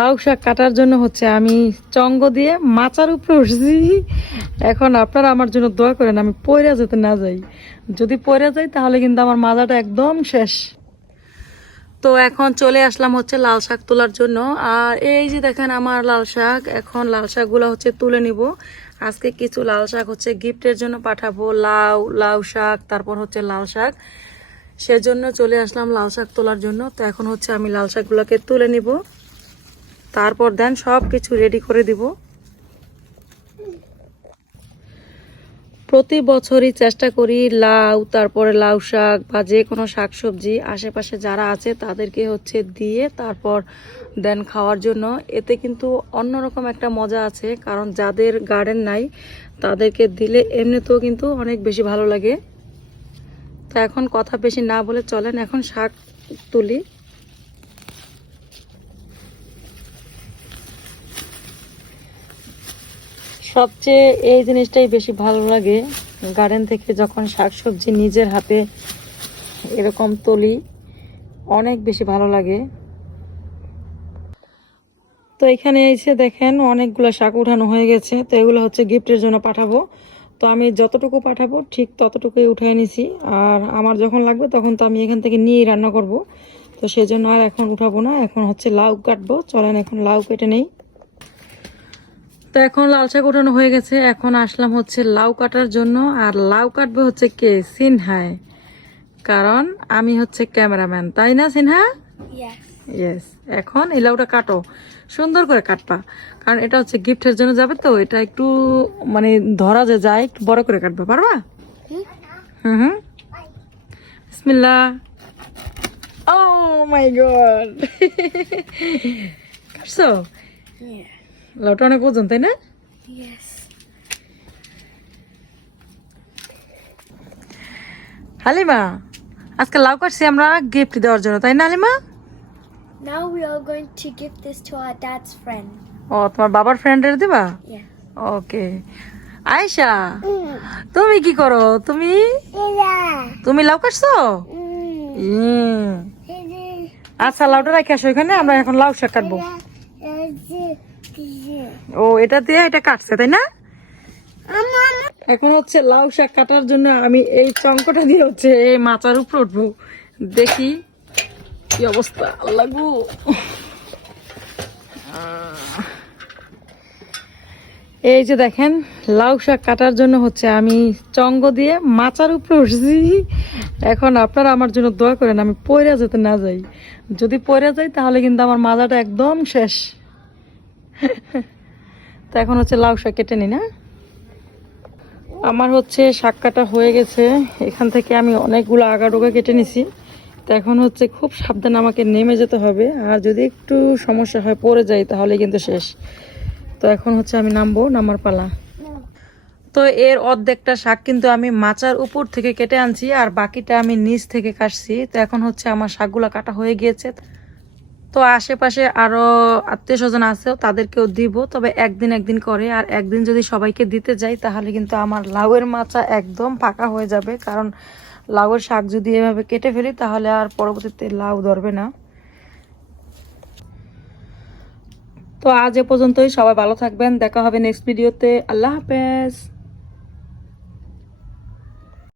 লাউ শাক কাটার জন্য হচ্ছে আমি চঙ্গ দিয়ে মাচার উপরে উঠছি। এখন আপনারা আমার জন্য দোয়া করেন, আমি পয়রা যেতে না যাই। যদি পয়রা যাই, তাহলে কিন্তু আমার মাজাটা একদম শেষ। তো এখন চলে আসলাম হচ্ছে লাল শাক তোলার জন্য। আর এই যে দেখেন আমার লাল শাক, এখন লাল শাকগুলো হচ্ছে তুলে নিব। আজকে কিছু লাল শাক হচ্ছে গিফটের জন্য পাঠাবো, লাউ লাউ শাক, তারপর হচ্ছে লাল শাক। সেজন্য চলে আসলাম লাল শাক তোলার জন্য। তো এখন হচ্ছে আমি লাল শাকগুলোকে তুলে নিব। তারপর দেন সব কিছু রেডি করে দিব। প্রতি বছরই চেষ্টা করি লাউ, তারপরে লাউ শাক বা যে কোনো শাক সবজি আশেপাশে যারা আছে তাদেরকে হচ্ছে দিয়ে তারপর দেন খাওয়ার জন্য। এতে কিন্তু অন্যরকম একটা মজা আছে, কারণ যাদের গার্ডেন নাই তাদেরকে দিলে এমনিতেও কিন্তু অনেক বেশি ভালো লাগে। তো এখন কথা বেশি না বলে চলেন, এখন শাক তুলি। সবচেয়ে এই জিনিসটাই বেশি ভালো লাগে গার্ডেন থেকে যখন শাকসবজি নিজের হাতে এরকম তুলি, অনেক বেশি ভালো লাগে। তো এখানে এসে দেখেন অনেকগুলো শাক উঠানো হয়ে গেছে। তো এগুলো হচ্ছে গিফটের জন্য পাঠাবো। তো আমি যতটুকু পাঠাবো, ঠিক ততটুকুই উঠিয়ে নিছি। আর আমার যখন লাগবে তখন তো আমি এখান থেকে নিয়েই রান্না করব। তো সেই জন্য আর এখন উঠাবো না। এখন হচ্ছে লাউ কাটবো। চলেন, এখন লাউ কেটে নেই। তো এখন লাল শাক উঠানো হয়ে গেছে। এখন আসলাম হচ্ছে লাউ কাটার জন্য আর লাউ কাটবে হচ্ছে কে? সিনহায় কারণ আমি হচ্ছে ক্যামেরাম্যান তাই না সিনহা? ইয়েস এখন এই লাউটা কাটো। সুন্দর করে কাটবা। কারণ এটা হচ্ছে গিফটের জন্য যাবে তো এটা একটু মানে ধরা যে যায় একটু বড় করে কাটবা পারবা? হুম। হুম ও মাই গড কাটছো. লাউটা অনেক ওজন তাই না? হালিমা আজকে লাউ কাটছি আমরা গিফট দেওয়ার জন্য তাই না Halima? Now we are going to give this to our dad's friend. ও তোমার বাবার ফ্রেন্ডের দিবা? Yeah. ওকে আয়শা তুমি কি করো? তুমি? তুমি লাউ কাটছো? আচ্ছা লাউটা রাখি আসো এখানে আমরা এখন লাউ শাক কাটবো। ও, এটা দিয়ে এটা কাটছে, তাই না? এখন হচ্ছে লাউ শাক কাটার জন্য আমি এই চঙ্কটা দিয়ে হচ্ছে এই মাচার উপর উঠবো। দেখি কি অবস্থা, আল্লাহ গো। এই যে দেখেন, লাউ শাক কাটার জন্য হচ্ছে আমি চঙ্গ দিয়ে মাচার উপরে উঠছি। এখন আপনারা আমার জন্য দোয়া করেন, আমি পয়রা যেতে না যাই। যদি পয়রা যাই, তাহলে কিন্তু আমার মাজাটা একদম শেষ। তো এখন হচ্ছে লাউ শাক কেটে নি না? আমার হচ্ছে শাক কাটা হয়ে গেছে। এখান থেকে আমি অনেকগুলো আগাডোগা কেটে নিছি। তো এখন হচ্ছে খুব সাবধানে আমাকে নেমে যেতে হবে। আর যদি একটু সমস্যা হয়, পড়ে যাই তাহলে কিন্তু শেষ। তো এখন হচ্ছে আমি নামবো, নামার পালা। তো এর অর্ধেকটা শাক কিন্তু আমি মাচার উপর থেকে কেটে আনছি, আর বাকিটা আমি নিচ থেকে কাটছি। তো এখন হচ্ছে আমার শাকগুলো কাটা হয়ে গিয়েছে। তো আশেপাশে আরও আত্মীয় স্বজন আছে তাদেরকেও দিব। তবে একদিন একদিন করে, আর একদিন যদি সবাইকে দিতে যাই, তাহলে কিন্তু আমার লাউয়ের মাচা একদম ফাঁকা হয়ে যাবে। কারণ লাউয়ের শাক যদি এভাবে কেটে ফেলি, তাহলে আর পরবর্তীতে লাউ ধরবে না। তো আজ এ পর্যন্তই। সবাই ভালো থাকবেন। দেখা হবে নেক্সট ভিডিওতে আল্লাহ হাফেজ।